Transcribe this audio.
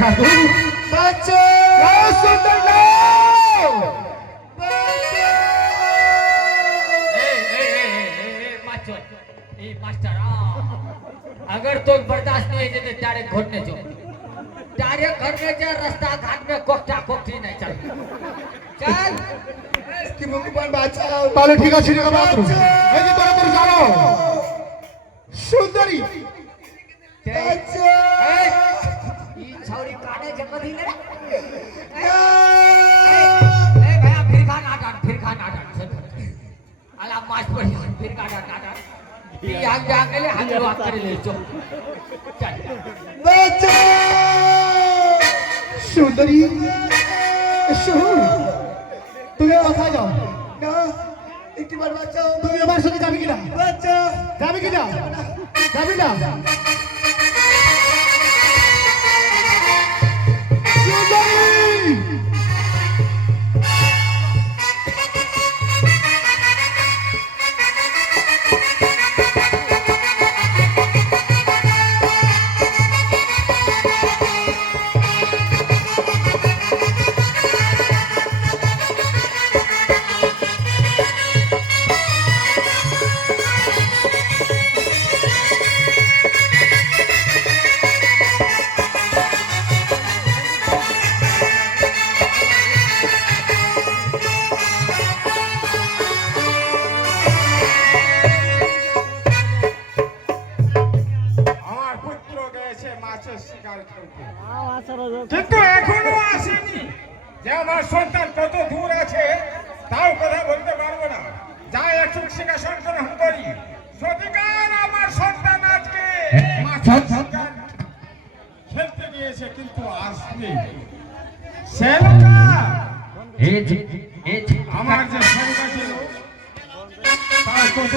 দাদু বাঁচো সুন্দর अगर तो बर्दाश्त नहीं है तो डायरेक्ट घर में जाओ, डायरेक्ट घर में जा, रास्ता घाट में कोकटा कोकटी नहीं चल चल কি ভগবান বাঁচাও তাহলে ঠিক আছে রে বাবু এই যে তোরা তোর জানো সুন্দরী বাঁচো ये छौरी काटे जगह दी ले না ए भैया फिर खा नाटक अला मास पर फिर खा नाटक ये हम जाके ले हाथ बात कर ले चल चल বাঁচো সুন্দরী শোন তুমি কোথায় যাও না একটিবার বাঁচাও তুমি আমার সাথে যাবে কিনা বাঁচাও যাবে কিনা যাবে না সুন্দরী আমার পুত্র গেছে মাছের শিকার করতে, কিন্তু এখনো আসেনি। যে আমার সন্তান কত দূর আছে তাও কথা বলতে পারবো না। যাই একটু জিজ্ঞাসা করে করি, সত্যিকার আমার সন্তান আজকে মাছের শিকার খেলতে গিয়েছে কিন্তু আসবে। সেলকা ए আমার যে সেলকা ছিল তার কত